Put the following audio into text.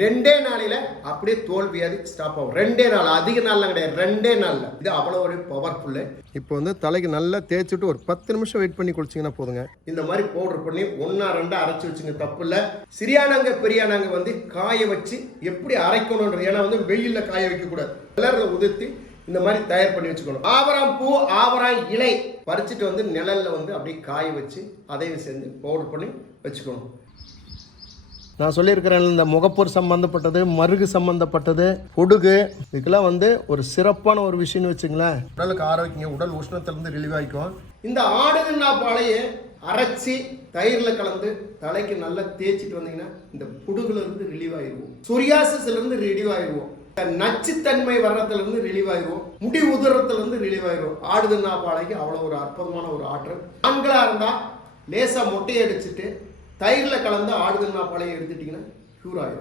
ரெண்டே நாளில அப்படியே தோல் வியாதி ஸ்டாப் ஆகும். ரெண்டே நாள் அதிக நாள்லாம் கிடையாது. ரெண்டே நாள்ல. இது அவ்வளோ ஒரு பவர்ஃபுல்லு இப்போ வந்து தலைக்கு நல்லா தேய்ச்சிட்டு ஒரு பத்து நிமிஷம் வெயிட் பண்ணி குளிச்சிங்கன்னா போதுங்க. இந்த மாதிரி பவுடர் பண்ணி ஒன்றா ரெண்டா அரைச்சி வச்சுங்க தப்பு இல்லை. சிறியானாங்க பெரியானாங்க வந்து காய வச்சு எப்படி அரைக்கணுன்றது ஏன்னா வந்து வெயிலில் காய வைக்கக்கூடாது கலரில் உதிர்த்தி இந்த மாதிரி தயார் பண்ணி வச்சுக்கணும். ஆவராம் பூ ஆவராம் இலை பறிச்சுட்டு வந்து நிழல்ல வந்து அப்படியே காய வச்சு அதையும் சேர்ந்து பவுடர் பண்ணி வச்சுக்கணும். நான் சொல்லியிருக்கிறேன் இந்த முகப்பூர் சம்பந்தப்பட்டது மருகு சம்பந்தப்பட்டது பொடுகு இதுக்கெல்லாம் வந்து ஒரு சிறப்பான ஒரு விஷயம்னு வச்சுங்களேன். உடலுக்கு ஆரோக்கியம் உடல் உஷ்ணத்திலிருந்து ரிலீவ் ஆகிக்கும். இந்த ஆடுதுன்னா பாலையை அரைச்சி தயிரில் கலந்து தலைக்கு நல்லா தேய்ச்சிட்டு வந்தீங்கன்னா இந்த புடுகுல இருந்து ரிலீவ் ஆயிடுவோம். சொரியாசிஸ்ல இருந்து ரிலீவ் ஆயிடுவோம். இந்த நச்சுத்தன்மை வர்றதுல இருந்து ரிலீவ் ஆயிடுவோம். முடி உதிரத்துல இருந்து ரிலீவ் ஆயிடுவோம். ஆடுதுன்னா பாலைக்கு அவ்வளோ ஒரு அற்புதமான ஒரு ஆற்றல். ஆண்களா இருந்தா லேசா மொட்டையை அடிச்சுட்டு தயிரில் கலந்து ஆடுதல் பாலையை எடுத்துட்டிங்கன்னா க்யூர் ஆகிடும்